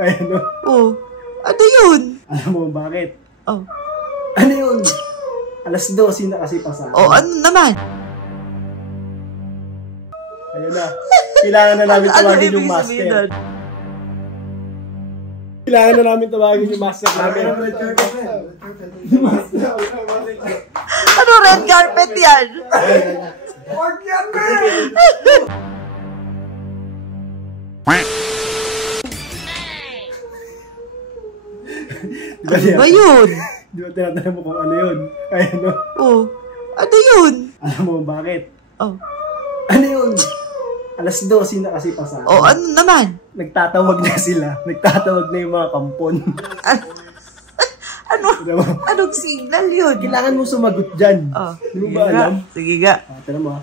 Ay, ano? Oh. Ano yun? Alam mo bakit? Oh. Ano yun? Alas 12 na kasi pasado. Oh, ano naman? Ayun na. Kailangan na namin tawagin yung master. Kailangan na namin tawagin yung master namin. Ano red carpet yan? Huwag yan, man! Ano ba yun? Di ba tinatanong mo kung ano yun? Ay, ano? Oh. Ano yun? Alam mo bakit? Oh. Ano yun? Alas 12 na kasi pasado. Oh, ano naman? Nagtatawag na sila. Nagtatawag na yung mga kampon. Ano? Anong signal yun? Kailangan mo sumagot dyan. Oh. Di mo ba alam? Sige nga. Tala mo.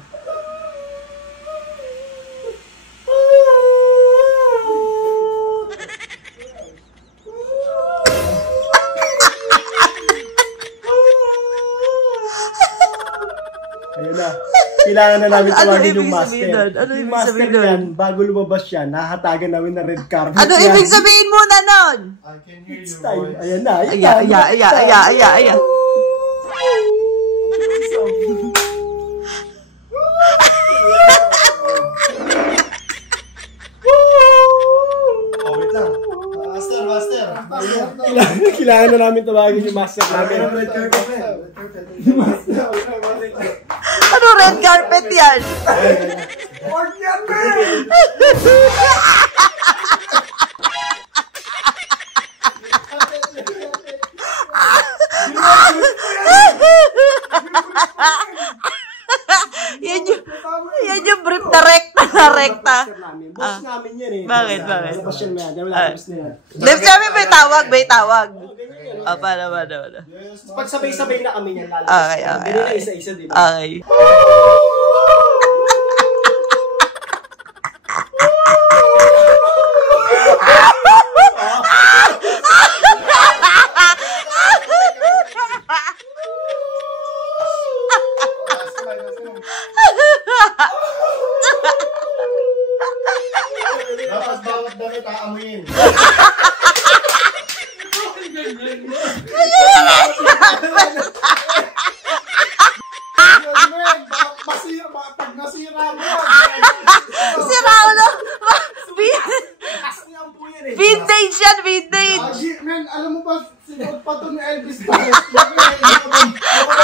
Ayun na. Kailangan na namin tawagin yung master. Ano yung ibig master sabihin nun? yan, bago lumabas siya, nahatagan namin na red carpet. Ano yan. ibig sabihin mo na nun? I can hear It's your time. voice. Ayan na. Aya. Oh, wait lang. Master. Kailangan na namin tawagin yung master namin. Ano red carpet yan? Huwag yan, man! Yan yung brief na rekta. Boss namin yan eh. Bakit? Labas yan na yan. Labas na yan. Def kami may tawag. Paano. Pag sabay-sabay na kami yan, lalabas. Okay. Ganun na isa-isa, di ba? Okay. Dapat bawat damit aamuyin. Pag nasira mo. Sira ulo. Vintage yan, vintage. Man, alam mo ba, sinuot pa to ni Elvis.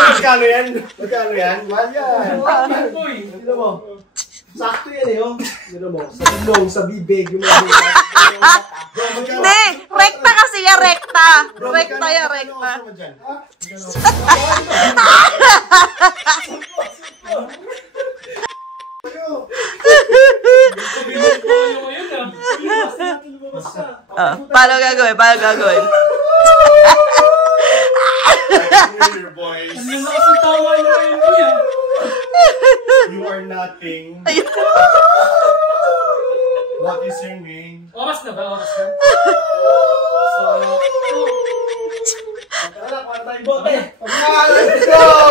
Magkano yan? Mahal yan. Sino mo? Sakto yan eh, oh. Sino mo? Sa ilong, sa bibig, yung mga Hindi, rekta kasi yan, rekta. Rekta yan, rekta. Paano gagawin? I can hear your voice. You are nothing. What is your name? Oras na ba? Let's go!